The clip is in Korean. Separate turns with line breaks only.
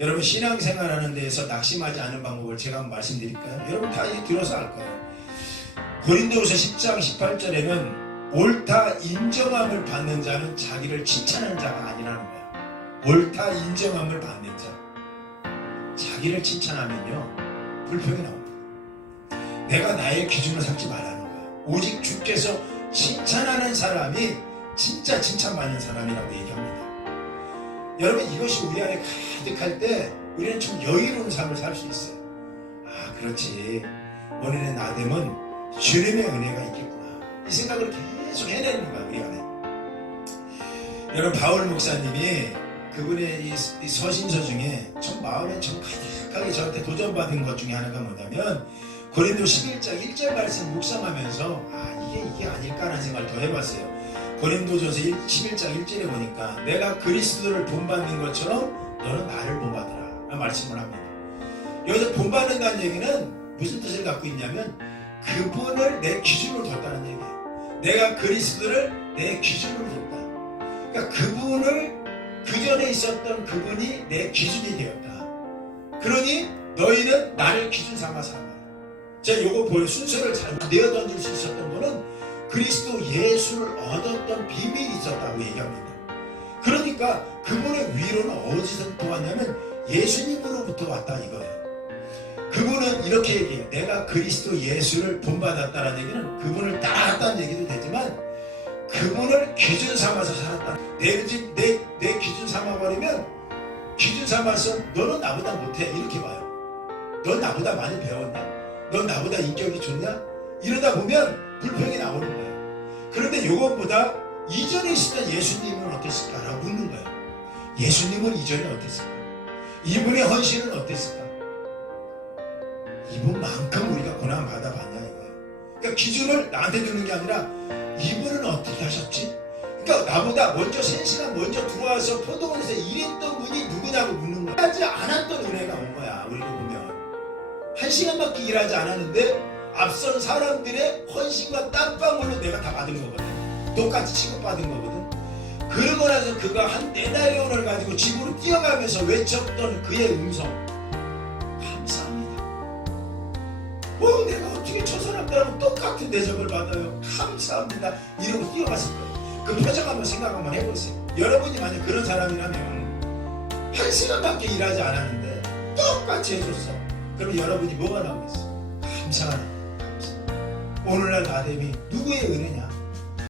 여러분 신앙생활 하는 데에서 낙심하지 않는 방법을 제가 한번 말씀드릴까요? 여러분 다 들어서 알 거예요. 고린도후서 10장 18절에는 옳다 인정함을 받는 자는 자기를 칭찬하는 자가 아니라는 거예요. 옳다 인정함을 받는 자. 자기를 칭찬하면요. 불평이 나옵니다. 내가 나의 기준을 삼지 말라는 거예요. 오직 주께서 칭찬하는 사람이 진짜 칭찬받는 사람이라고 얘기합니다. 여러분 이것이 우리 안에 가득할 때 우리는 좀 여유로운 삶을 살 수 있어요. 아 그렇지. 원인의 나됨은 주님의 은혜가 있겠구나. 이 생각을 계속 해내는 거야 우리 안에. 여러분 바울 목사님이 그분의 이, 이 서신서 중에 좀 마음에 좀 가득하게 저한테 도전받은 것 중에 하나가 뭐냐면 고린도 11장 1절 말씀 묵상하면서 아 이게 이게 아닐까라는 생각을 더 해봤어요. 고린도전서 11장 1절에 보니까 내가 그리스도를 본받는 것처럼 너는 나를 본받으라 말씀을 합니다. 여기서 본받는다는 얘기는 무슨 뜻을 갖고 있냐면 그분을 내 기준으로 뒀다는 얘기예요. 내가 그리스도를 내 기준으로 뒀다. 그러니까 그분을 그 전에 있었던 그분이 내 기준이 되었다. 그러니 너희는 나를 기준 삼아서 한다. 제가 요거 보여 순서를 잘 내어 던질 수 있었던 그리스도 예수를 얻었던 비밀이 있었다고 얘기합니다. 그러니까 그분의 위로는 어디서부터 왔냐면 예수님으로부터 왔다 이거예요. 그분은 이렇게 얘기해요. 내가 그리스도 예수를 본받았다는 얘기는 그분을 따라갔다는 얘기도 되지만 그분을 기준 삼아서 살았다. 내, 기- 내, 내 기준 삼아버리면 기준 삼아서 너는 나보다 못해 이렇게 봐요. 넌 나보다 많이 배웠냐? 넌 나보다 인격이 좋냐? 이러다 보면 불평이 나오는 거예요. 그런데 이것보다 이전에 있었던 예수님은 어땠을까라고 묻는 거예요. 예수님은 이전에 어땠을까? 이분의 헌신은 어땠을까? 이분만큼 우리가 고난 받아봤냐 이거예요. 그러니까 기준을 나한테 두는 게 아니라 이분은 어떻게 하셨지? 그러니까 나보다 먼저 3시간 먼저 들어와서 포도원에서 일했던 분이 누구냐고 묻는 거야. 하지 않았던 은혜가 온 거야. 우리가 보면. 한 시간밖에 일하지 않았는데 앞선 사람들의 헌신과 땀방울로 내가 다 받은 거거든. 똑같이 취급받은 거거든. 그러고 나서 그가 한 네다리온을 가지고 집으로 뛰어가면서 외쳤던 그의 음성. 감사합니다. 뭐 내가 어떻게 저 사람들하고 똑같은 대접을 받아요. 감사합니다. 이러고 뛰어갔을 거예요. 그 표정 한번 생각 한번 해보세요. 여러분이 만약 그런 사람이라면 한 시간밖에 일하지 않았는데 똑같이 해줬어. 그럼 여러분이 뭐가 나오겠어? 감사하는 감사. 오늘날 나됨이 누구의 은혜냐?